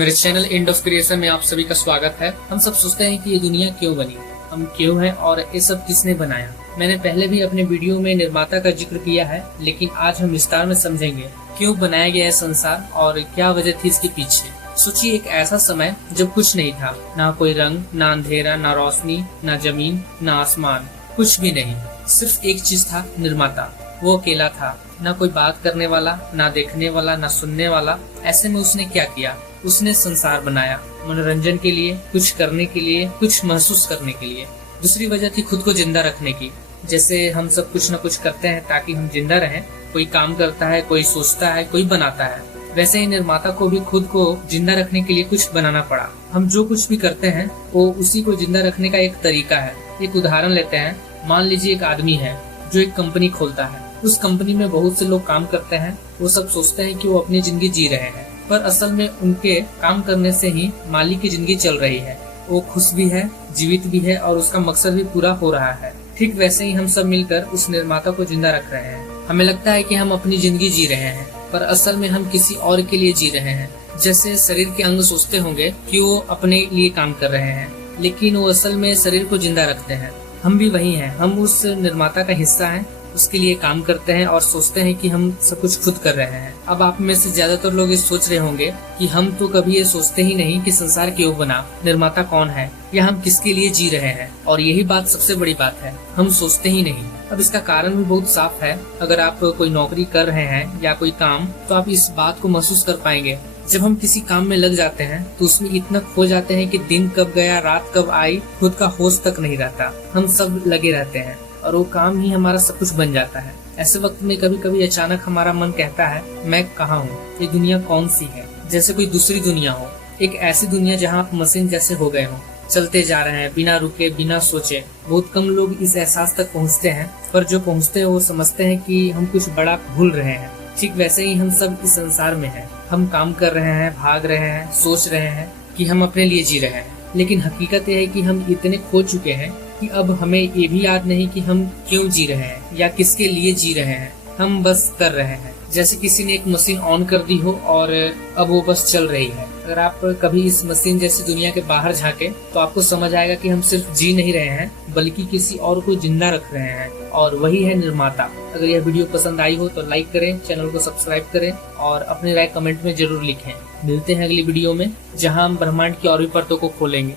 मेरे channel end of creation में आप सभी का स्वागत है। हम सब सोचते हैं कि ये दुनिया क्यों बनी, हम क्यों हैं और ये सब किसने बनाया। मैंने पहले भी अपने वीडियो में निर्माता का जिक्र किया है, लेकिन आज हम विस्तार में समझेंगे क्यों बनाया गया है संसार और क्या वजह थी इसके पीछे। सोचिए, एक ऐसा समय जब कुछ नहीं था, ना कोई रंग, ना अंधेरा, ना रोशनी, ना जमीन, ना आसमान, कुछ भी नहीं। सिर्फ एक चीज था, निर्माता। वो अकेला था, ना कोई बात करने वाला, ना देखने वाला, ना सुनने वाला। ऐसे में उसने क्या किया? उसने संसार बनाया, मनोरंजन के लिए, कुछ करने के लिए, कुछ महसूस करने के लिए। दूसरी वजह थी खुद को जिंदा रखने की। जैसे हम सब कुछ न कुछ करते हैं ताकि हम जिंदा रहें। कोई काम करता है, कोई सोचता है, कोई बनाता है। वैसे ही निर्माता को भी खुद को जिंदा रखने के लिए कुछ बनाना पड़ा। हम जो कुछ भी करते हैं वो उसी को जिंदा रखने का एक तरीका है। एक उदाहरण लेते हैं। मान लीजिए एक आदमी है जो एक कंपनी खोलता है। उस कंपनी में बहुत से लोग काम करते हैं। वो सब सोचते हैं कि वो अपनी जिंदगी जी रहे हैं, पर असल में उनके काम करने से ही मालिक की जिंदगी चल रही है। वो खुश भी है, जीवित भी है और उसका मकसद भी पूरा हो रहा है। ठीक वैसे ही हम सब मिलकर उस निर्माता को जिंदा रख रहे हैं। हमें लगता है कि हम अपनी जिंदगी जी रहे हैं, पर असल में हम किसी और के लिए जी रहे हैं। जैसे शरीर के अंग सोचते होंगे कि वो अपने लिए काम कर रहे हैं, लेकिन वो असल में शरीर को जिंदा रखते हैं। हम भी वही हैं। हम उस निर्माता का हिस्सा हैं, उसके लिए काम करते हैं और सोचते हैं कि हम सब कुछ खुद कर रहे हैं। अब आप में से ज्यादातर लोग ये सोच रहे होंगे कि हम तो कभी ये सोचते ही नहीं कि संसार क्यों बना, निर्माता कौन है, या हम किसके लिए जी रहे हैं। और यही बात सबसे बड़ी बात है, हम सोचते ही नहीं। अब इसका कारण भी बहुत साफ है। अगर आप कोई नौकरी कर रहे हैं या कोई काम, तो आप इस बात को महसूस कर पाएंगे। जब हम किसी काम में लग जाते हैं तो उसमें इतना खो जाते हैं कि दिन कब गया, रात कब आई, खुद का होश तक नहीं रहता। हम सब लगे रहते हैं और वो काम ही हमारा सब कुछ बन जाता है। ऐसे वक्त में कभी कभी अचानक हमारा मन कहता है, मैं कहाँ हूँ, ये दुनिया कौन सी है। जैसे कोई दूसरी दुनिया हो, एक ऐसी दुनिया जहाँ आप मशीन जैसे हो गए हो, चलते जा रहे हैं बिना रुके, बिना सोचे। बहुत कम लोग इस एहसास तक पहुँचते हैं, पर जो पहुँचते हैं वो समझते हैं कि हम कुछ बड़ा भूल रहे हैं। ठीक वैसे ही हम सब इस संसार में हैं। हम काम कर रहे हैं, भाग रहे हैं, सोच रहे हैं कि हम अपने लिए जी रहे हैं, लेकिन हकीकत यह है कि हम इतने खो चुके हैं कि अब हमें ये भी याद नहीं कि हम क्यों जी रहे हैं या किसके लिए जी रहे हैं। हम बस कर रहे हैं। जैसे किसी ने एक मशीन ऑन कर दी हो और अब वो बस चल रही है। अगर आप कभी इस मशीन जैसी दुनिया के बाहर झांके तो आपको समझ आएगा कि हम सिर्फ जी नहीं रहे हैं, बल्कि किसी और को जिंदा रख रहे हैं, और वही है निर्माता। अगर यह वीडियो पसंद आई हो तो लाइक करें, चैनल को सब्सक्राइब करें और अपनी राय कमेंट में जरूर लिखें। मिलते हैं अगली वीडियो में, जहां हम ब्रह्मांड की और भी परतों को खोलेंगे।